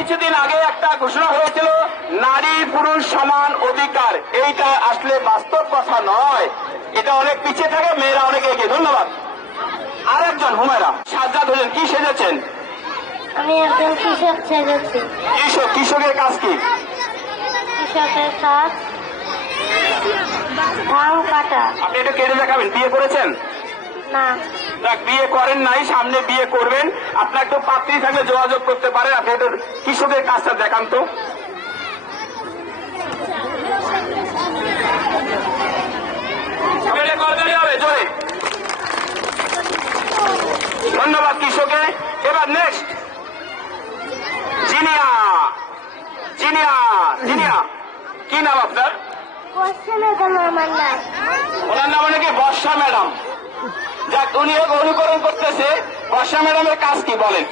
কিছুদিন আগে একটা ঘোষণা হয়েছিল নারী পুরুষ সমান অধিকার, এইটা আসলে বাস্তব কথা নয়, এটা অনেক পিছিয়ে থাকে, মেয়েরা অনেক এগিয়ে। ধন্যবাদ। আরেকজন হুমায়রা সাজ্জাদ হোসেন, কি সেজেছেন? আমি একজন কৃষক সেজেছি। কৃষক, কৃষকের কাজ কি? কৃষকের কাজ ধান কাটা। আপনি এটা কেটে দেখাবেন। বিয়ে করেছেন? না। দেখ, বিয়ে করেন নাই, সামনে বিয়ে করবেন, আপনার একটু পাত্রী থাকলে যোগাযোগ করতে পারেন। আপনি একটু কৃষকের কাজটা দেখান তো। হবে জোরে। ধন্যবাদ কৃষকে। এবার নেক্সট জিনিয়া। জিনিয়া, জিনিয়া কি নাম আপনার? বর্ষা ম্যাডাম আমার নাম। ওনার নাম নাকি বর্ষা ম্যাডাম। যাক, উনি অনুকরণ করতেছে। বর্ষা ম্যাডামের কাজ কি বলেন?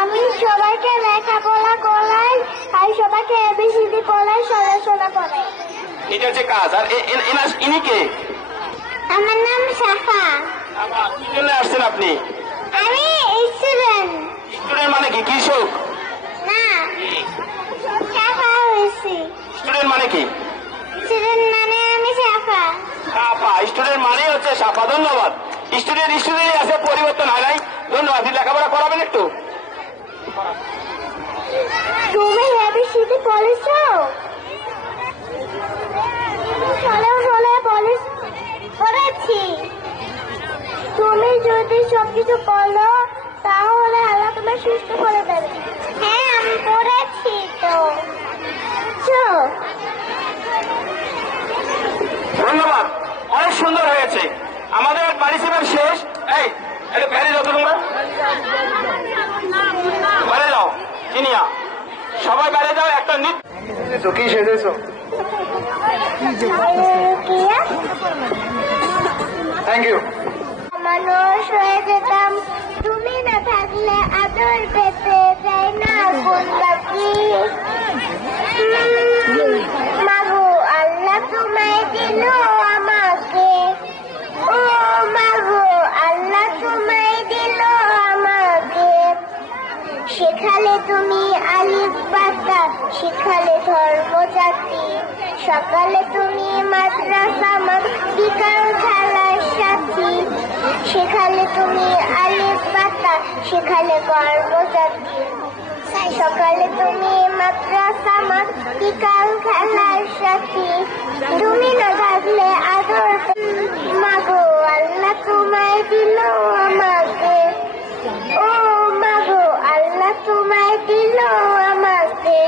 আমি সবাইকে লেখাপড়া করাই, আর সবাইকে এবিসিডি পড়াই, পড়াশোনা করাই। এটা হচ্ছে কাজ। আর ইনি কে? আমার নাম সাফা। কি জন্য আসছেন আপনি? আমি স্টুডেন্ট। স্টুডেন্ট মানে কি? কৃষক না, সাফা হয়েছি। স্টুডেন্ট মানে কি? স্টুডেন্ট মানে আমি সাফা। সাফা, স্টুডেন্ট মানে হচ্ছে সাফা। ধন্যবাদ। স্টুডেন্ট স্টুডেন্টই আছে, পরিবর্তন হয় নাই। ধন্যবাদ। আপনি লেখাপড়া করাবেন একটু? তুমি এবিসিডি পড়েছো? পড়েছি। তুমি যদি সবকিছু করো তাহলে আল্লাহ তোমার সুস্থ করে দেবে। হ্যাঁ, আমি পড়েছি তো। ধন্যবাদ, অনেক সুন্দর হয়েছে। আমাদের পার্টিসিপেন্ট শেষ। এই একটু বাইরে যাও তো, তোমরা বাইরে যাও। চিনিয়া, সবাই বাইরে যাও। একটা নৃত্য কি সেজেছ? Thank you. মানুষ হয়ে যেতাম তুমি না থাকলে, আদর পেতে চাই না কোন বাকি। মাগো আল্লাহ তোমায় দিল আমাকে, ও মাগো আল্লাহ তোমায় দিল আমাকে। শেখালে তুমি আলিফ বাতা, শেখালে ধর্ম জাতি। সকালে তুমি মাদ্রাসা, বিকাল খেলার সাথী। শেখালে তুমি আলিফ বাতা, শেখালে কর্মজাতি। সকালে তুমি মাদ্রাসা, বিকাল খেলার সাথী। তুমি না থাকলে আদর মাগো আল্লাহ তোমায় দিল আমাকে, ও মাগো আল্লাহ তোমায় দিল আমাকে।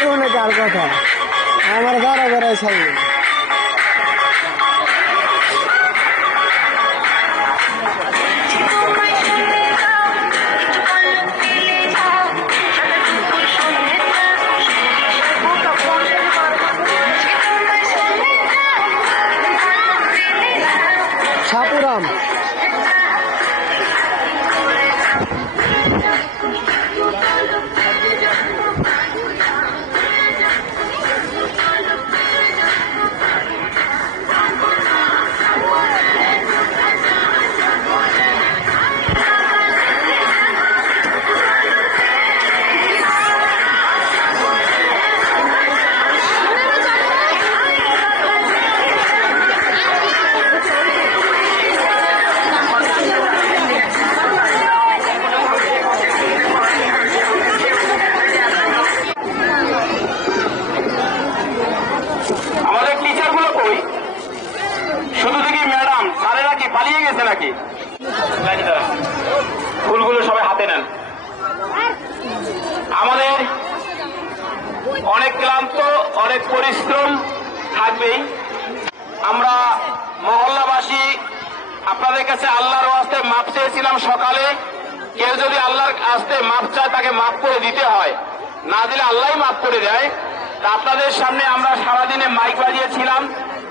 শুনে কার কথা আমার ঘরে ঘরে সামনে সাপুরাম আমাদের টিচার গুলো কই? শুধু দেখি ম্যাডাম, স্যারেরা কি পালিয়ে গেছে নাকি? ফুলগুলো সবাই হাতে নেন। আমাদের অনেক ক্লান্ত, অনেক পরিশ্রম থাকবেই। আমরা মহল্লাবাসী আপনাদের কাছে আল্লাহর ওয়াস্তে মাপ চেয়েছিলাম সকালে। কেউ যদি আল্লাহর আস্তে মাপ চায় তাকে মাপ করে দিতে হয়, না দিলে আল্লাহই মাপ করে দেয়। তা আপনাদের সামনে আমরা সারাদিনে মাইক বাজিয়েছিলাম।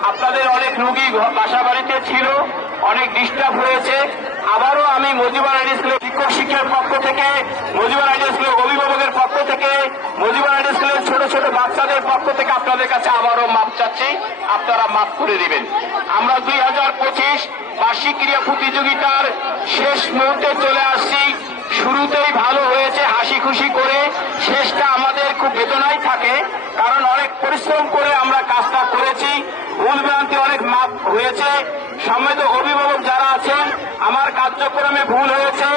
আপনাদের অনেক রুগী বাসা বাড়িতে ছিল, অনেক ডিস্টার্ব হয়েছে। আবারও আমি মজিবর আইডি স্কুলের শিক্ষক শিক্ষকের পক্ষ থেকে, মজিবর আইডি স্কুলের অভিভাবকের পক্ষ থেকে, মজিবর আইডি স্কুলের ছোট ছোট বাচ্চাদের পক্ষ থেকে আপনাদের কাছে আবারও মাপ চাচ্ছি, আপনারা মাপ করে দিবেন। আমরা 2025 বার্ষিক ক্রীড়া প্রতিযোগিতার শেষ মুহূর্তে চলে আসছি। শুরুতেই ভালো হয়েছে, হাসি খুশি করে। শেষটা আমাদের খুব বেদনায় থাকে, কারণ অনেক পরিশ্রম করে আমরা কাজটা করেছি। ভুল ভ্রান্তি অনেক মাপ হয়েছে। সম্মানিত অভিভাবক যারা আছেন, আমার কার্যক্রমে ভুল হয়েছে,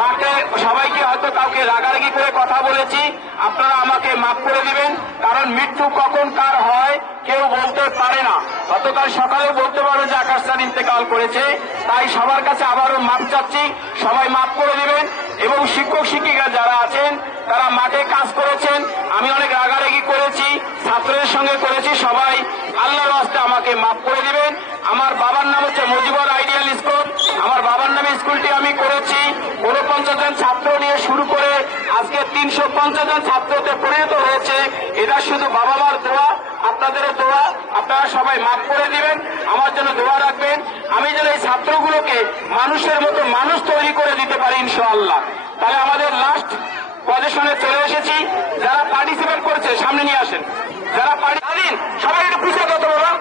মাকে সবাইকে হয়তো কাউকে রাগারাগি করে কথা বলেছি, আপনারা আমাকে মাফ করে দিবেন। কারণ মৃত্যু কখন কার হয় কেউ বলতে পারে না। গতকাল সকালে বলতে পারো যে আকাশ স্যার ইন্তেকাল করেছে, তাই সবার কাছে আবারও মাপ চাচ্ছি, সবাই মাফ করে দিবেন। এবং শিক্ষক শিক্ষিকা যারা আছেন তারা মাঠে কাজ করেছেন, আমি অনেক রাগারাগি করেছি, ছাত্রদের সঙ্গে করেছি, সবাই আল্লাহর রাস্তায় আমাকে মাফ করে দিবেন। আমার বাবার নাম হচ্ছে মজিবর আইডিয়াল স্কুল। আমার বাবার নামে স্কুলটি আমি করেছি। 49 জন ছাত্র নিয়ে শুরু করে আজকে 350 জন ছাত্রতে পরিণত হয়েছে। এটা শুধু বাবা মার দোয়া, আপনাদেরও দোয়া। আপনারা সবাই মাফ করে দিবেন, আমার জন্য দোয়া রাখবেন। আমি যেন এই ছাত্রগুলোকে মানুষের মতো মানুষ তৈরি করে দিতে পারি ইনশাআল্লাহ। তাহলে আমাদের লাস্ট পজিশনে চলে এসেছি। যারা পার্টিসিপেট করছে সামনে নিয়ে আসেন। যারা সবাই একটু পিছিয়ে কত বাবা,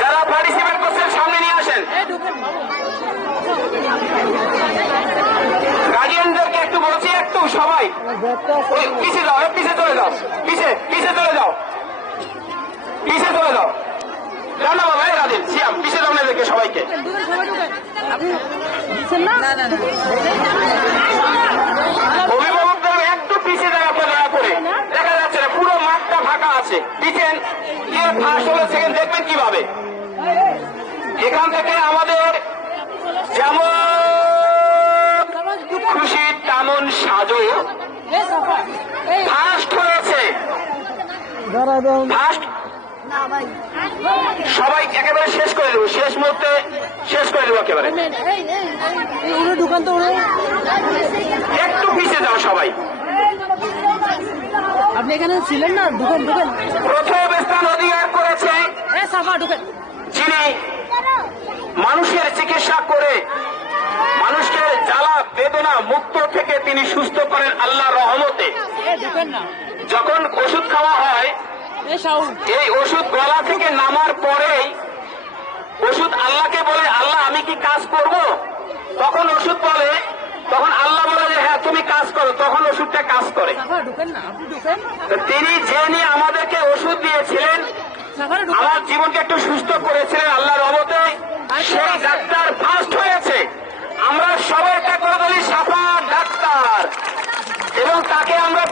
যারা পার্টিসিপেট করছেন সামনে নিয়ে আসেন। গার্জিয়ানদেরকে একটু বলছি, একটু সবাই পিছিয়ে যাও, পিছিয়ে চলে যাও, পিছিয়ে চলে যাও, পিছিয়ে চলে যাও। জানো না বাবা, গার্জিয়ান সিয়াম পিছিয়ে যাও না, দেখে সবাইকে। অভিভাবকদের একটু পিছিয়ে যান আপনারা, দয়া করে। দেখা যাচ্ছে না, পুরো মাঠটা ফাঁকা আছে। পিছেন কে ফার্স্ট হলো সেকেন্ড দেখবেন কিভাবে। এখান থেকে আমাদের যেমন খুশি তেমন সাজো ফার্স্ট হয়েছে। ফার্স্ট সবাই একেবারে শেষ করে দেবো, শেষ মুহূর্তে শেষ করে দেবো একেবারে। একটু পিছিয়ে যাও সবাই। আপনি এখানে ছিলেন না, ঢুকেন। প্রথম স্থান অধিকার করেছে যিনি মানুষের চিকিৎসা করে মানুষকে জ্বালা বেদনা মুক্ত থেকে তিনি সুস্থ করেন আল্লাহর রহমতে। যখন ওষুধ খাওয়া হয়, এই ওষুধ গলা থেকে নামার পরেই ওষুধ আল্লাহকে বলে, আল্লাহ আমি কি কাজ করব? তখন ওষুধ বলে, তখন আল্লাহ বলে যে হ্যাঁ তুমি কাজ করো, তখন ওষুধটা কাজ করে। তিনি যে নিয়ে আমাদেরকে ওষুধ দিয়েছিলেন, আমার জীবনকে একটু সুস্থ করেছিলেন আল্লাহর রহমতে, সেই ডাক্তার ফার্স্ট হয়েছে। আমরা সবাই একটা করে বলি সাফা ডাক্তার, এবং তাকে আমরা